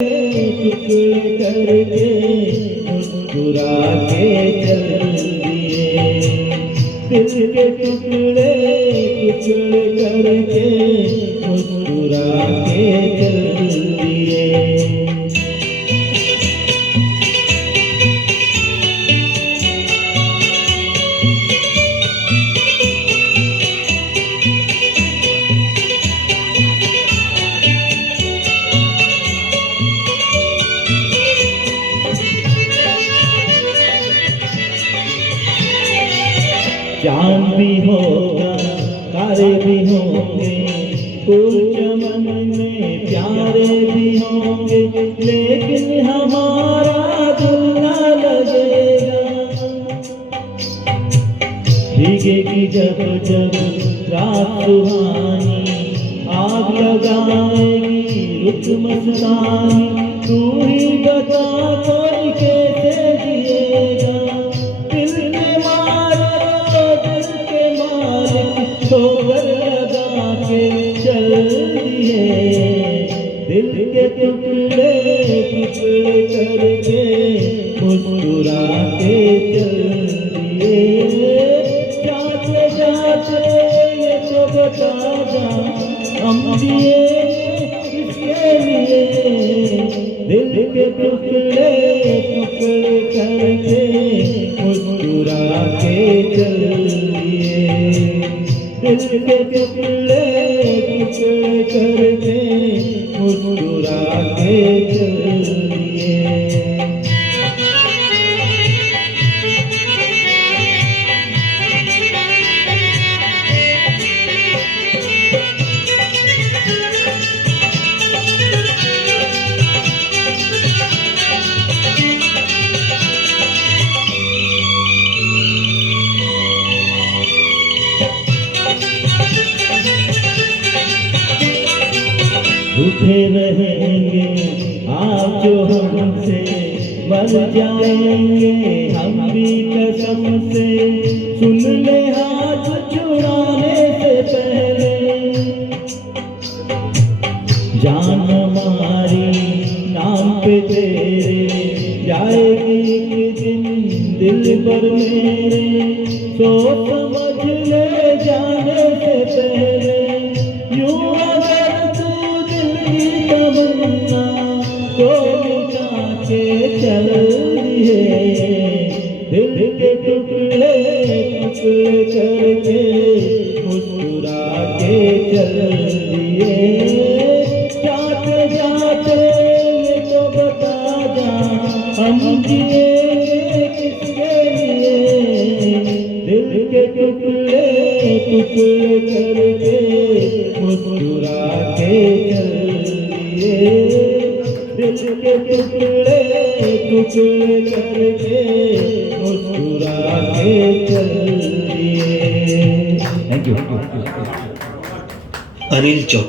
टुकड़े करके मुस्कुरा के चल दिए। दिल के टुकड़े टुकड़े करके मुस्कुरा के चल दिए। चांद भी होगा, तारे भी होंगे, फूल चमन में प्यारे भी होंगे, लेकिन हमारा दिल ना लगेगा। भीगेगी जब जब रात सुहानी, आग लगाएगी रुत मस्तानी, तू ही बता कोई कैसे जिएगा। दिल ने मारा दिल के मालिक ठोकर लगा के चल दिए। दिल के टुकड़े टुकड़े करके मुस्कुरा के चल दिए। जाते जाते ये तो बता जा, हम जिए किसके लिए। दिल के टुकड़े टुकड़े करके मुस्कुरा के चल दिए। दिल के टुकड़े टुकड़े करके मुस्कुरा के चल दिए। रूठे रहेंगे आप जो हमसे, मर जाएंगे हम भी कसम से। सुन ले हाथ छुड़ाने से पहले, जान हमारी नाम पे तेरे जाएगी एक दिन दिल पर मेरे। सोच समझ ले जाने से पहले, यूं अगर तू दिल की तमन्ना को मिटा के चल दिए। दिल के टुकड़े टुकड़े करके मुस्कुरा के चल दिए। जाते जाते ये तो बता जा, हम जिएंगे किसके लिए। दिल के टुकड़े टुकड़े करके मुस्कुरा के चल दिए। दिल के टुकड़े टुकड़े करके मुस्कुरा के चल दिए। Thank you. अनिल चौक।